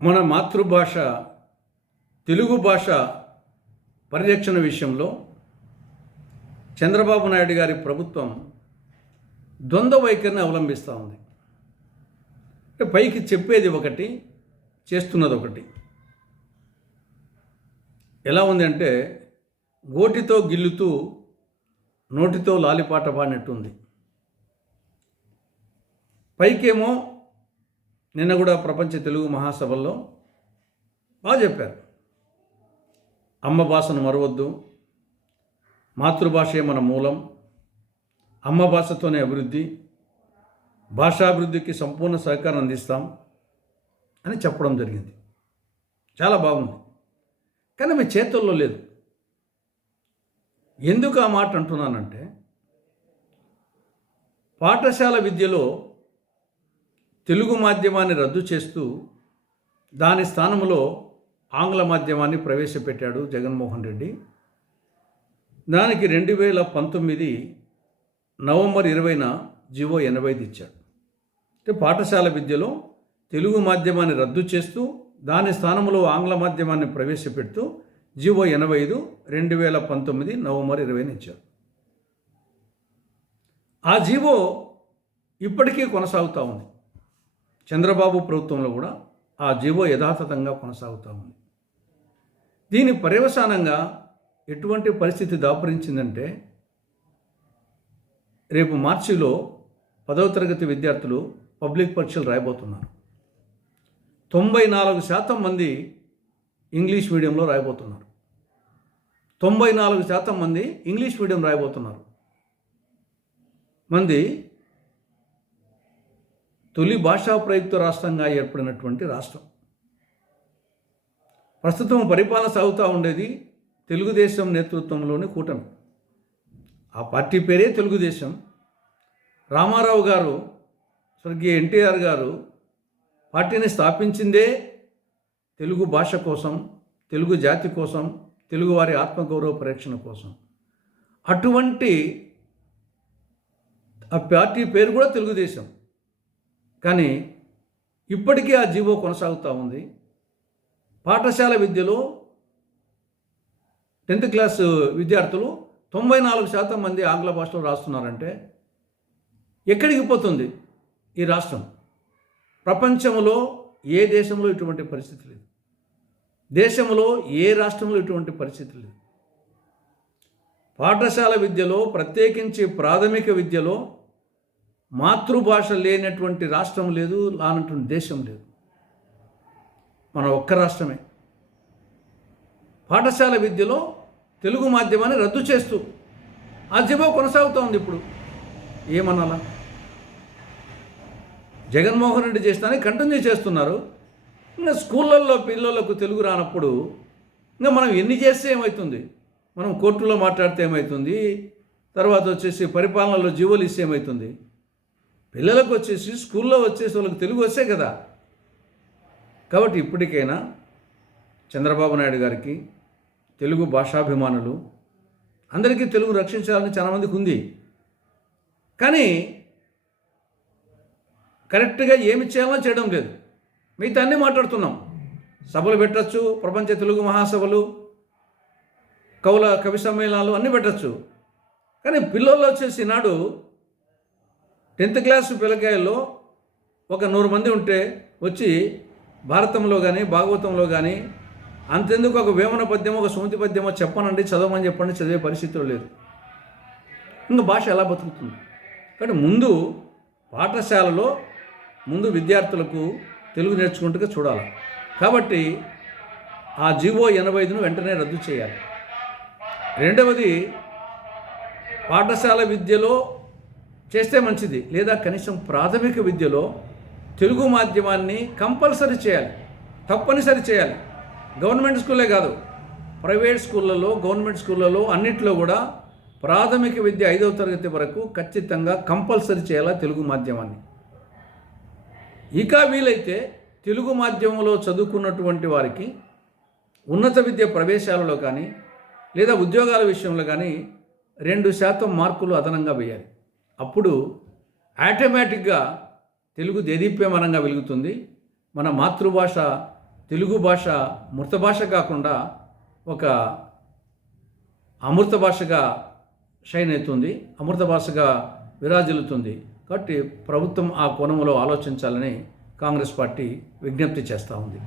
మన మాతృభాష తెలుగు భాష పరిరక్షణ విషయంలో చంద్రబాబు నాయుడు గారి ప్రభుత్వం ద్వంద్వ వైఖరిని అవలంబిస్తూ ఉంది. అంటే పైకి చెప్పేది ఒకటి, చేస్తున్నది ఒకటి. ఎలా ఉంది అంటే గోటితో గిల్లుతూ నోటితో లాలిపాట పాడినట్టుంది. పైకేమో నిన్న కూడా ప్రపంచ తెలుగు మహాసభల్లో బాగా చెప్పారు. అమ్మ భాషను మరవద్దు, మాతృభాషే మన మూలం, అమ్మ భాషతోనే అభివృద్ధి, భాషాభివృద్ధికి సంపూర్ణ సహకారం అందిస్తాం అని చెప్పడం జరిగింది. చాలా బాగుంది. కానీ మీ చేతుల్లో లేదు. ఎందుకు ఆ మాట అంటున్నానంటే పాఠశాల విద్యలో తెలుగు మాధ్యమాన్ని రద్దు చేస్తూ దాని స్థానంలో ఆంగ్ల మాధ్యమాన్ని ప్రవేశపెట్టాడు జగన్మోహన్ రెడ్డి. దానికి 2019 నవంబర్ 20న జీవో 85 ఇచ్చాడు. అంటే పాఠశాల విద్యలో తెలుగు మాధ్యమాన్ని రద్దు చేస్తూ దాని స్థానంలో ఆంగ్ల మాధ్యమాన్ని ప్రవేశపెడుతూ జీవో 85 2019 నవంబర్ 20న ఇచ్చాడు. ఆ జీవో ఇప్పటికీ కొనసాగుతూ ఉంది. చంద్రబాబు ప్రభుత్వంలో కూడా ఆ జీవో యథాతథంగా కొనసాగుతూ ఉంది. దీని పర్యవసానంగా ఎటువంటి పరిస్థితి దాపురించిందంటే రేపు మార్చిలో 10వ తరగతి విద్యార్థులు పబ్లిక్ పరీక్షలు రాయబోతున్నారు. 94% మంది ఇంగ్లీష్ మీడియంలో రాయబోతున్నారు. 94% మంది ఇంగ్లీష్ మీడియం రాయబోతున్నారు. మంది తొలి భాషా ప్రయుక్త రాష్ట్రంగా ఏర్పడినటువంటి రాష్ట్రం. ప్రస్తుతం పరిపాలన సాగుతూ ఉండేది తెలుగుదేశం నేతృత్వంలోని కూటమి. ఆ పార్టీ పేరే తెలుగుదేశం. రామారావు గారు, స్వర్గీయ ఎన్టీఆర్ గారు పార్టీని స్థాపించిందే తెలుగు భాష కోసం, తెలుగు జాతి కోసం, తెలుగువారి ఆత్మగౌరవ పరిరక్షణ కోసం. అటువంటి ఆ పార్టీ పేరు కూడా తెలుగుదేశం. కానీ ఇప్పటికీ ఆ జీవో కొనసాగుతూ ఉంది. పాఠశాల విద్యలో 10th క్లాస్ విద్యార్థులు 94% మంది ఆంగ్ల భాషలో రాస్తున్నారంటే ఎక్కడికి పోతుంది ఈ రాష్ట్రం? ప్రపంచంలో ఏ దేశంలో ఇటువంటి పరిస్థితి లేదు. దేశంలో ఏ రాష్ట్రంలో ఇటువంటి పరిస్థితి లేదు. పాఠశాల విద్యలో, ప్రత్యేకించి ప్రాథమిక విద్యలో మాతృభాష లేనటువంటి రాష్ట్రం లేదు, లానటువంటి దేశం లేదు. మన ఒక్క రాష్ట్రమే. పాఠశాల విద్యలో తెలుగు మాధ్యమాన్ని రద్దు చేస్తూ ఆ జీవో కొనసాగుతూ ఉంది. ఇప్పుడు ఏమనాలా? జగన్మోహన్ రెడ్డి చేస్తానని కంటిన్యూ చేస్తున్నారు. ఇంకా స్కూళ్ళల్లో పిల్లలకు తెలుగు రానప్పుడు ఇంకా మనం ఎన్ని చేస్తే ఏమవుతుంది? మనం కోర్టులో మాట్లాడితే ఏమవుతుంది? తర్వాత వచ్చేసి పరిపాలనలో జీవోలు ఇస్తే ఏమవుతుంది? పిల్లలకు వచ్చేసి స్కూల్లో వచ్చేసి వాళ్ళకి తెలుగు వస్తే కదా. కాబట్టి ఇప్పటికైనా చంద్రబాబు నాయుడు గారికి, తెలుగు భాషాభిమానులు అందరికీ తెలుగు రక్షించాలని చాలామందికి ఉంది. కానీ కరెక్ట్గా ఏమి చేయాలో చేయడం లేదు. మిగతా అన్నీ మాట్లాడుతున్నాం. సభలు పెట్టచ్చు, ప్రపంచ తెలుగు మహాసభలు, కవి సమ్మేళనాలు అన్నీ పెట్టచ్చు. కానీ పిల్లల్లో వచ్చేసి నాడు 10th క్లాస్ పిల్లకాయల్లో ఒక 100 మంది ఉంటే వచ్చి భారతంలో కానీ భాగవతంలో కానీ అంతెందుకు ఒక వేమన పద్యమో ఒక సుమతి పద్యమో చెప్పనండి, చదవమని చెప్పండి, చదివే పరిస్థితులు లేదు. ఇంకా భాష ఎలా బతుకుతుంది? కానీ ముందు పాఠశాలలో ముందు విద్యార్థులకు తెలుగు నేర్చుకుంటూ చూడాలి. కాబట్టి ఆ జీవో 85ను వెంటనే రద్దు చేయాలి. రెండవది, పాఠశాల విద్యలో చేస్తే మంచిది, లేదా కనీసం ప్రాథమిక విద్యలో తెలుగు మాధ్యమాన్ని కంపల్సరీ చేయాలి, తప్పనిసరి చేయాలి. గవర్నమెంట్ స్కూలే కాదు, ప్రైవేట్ స్కూళ్ళలో, గవర్నమెంట్ స్కూళ్ళలో అన్నింటిలో కూడా ప్రాథమిక విద్య 5వ తరగతి వరకు ఖచ్చితంగా కంపల్సరీ చేయాలి తెలుగు మాధ్యమాన్ని. ఇక వీలైతే తెలుగు మాధ్యమంలో చదువుకున్నటువంటి వారికి ఉన్నత విద్య ప్రవేశాలలో కానీ లేదా ఉద్యోగాల విషయంలో కానీ 2% మార్కులు అదనంగా వేయాలి. అప్పుడు ఆటోమేటిక్గా తెలుగు దేదీప్యమానంగా వెలుగుతుంది. మన మాతృభాష తెలుగు భాష మృత భాష కాకుండా ఒక అమృత భాషగా షైన్ అవుతుంది, అమృత భాషగా విరాజిల్లుతుంది. కాబట్టి ప్రభుత్వం ఆ కోణంలో ఆలోచించాలని కాంగ్రెస్ పార్టీ విజ్ఞప్తి చేస్తూ ఉంది.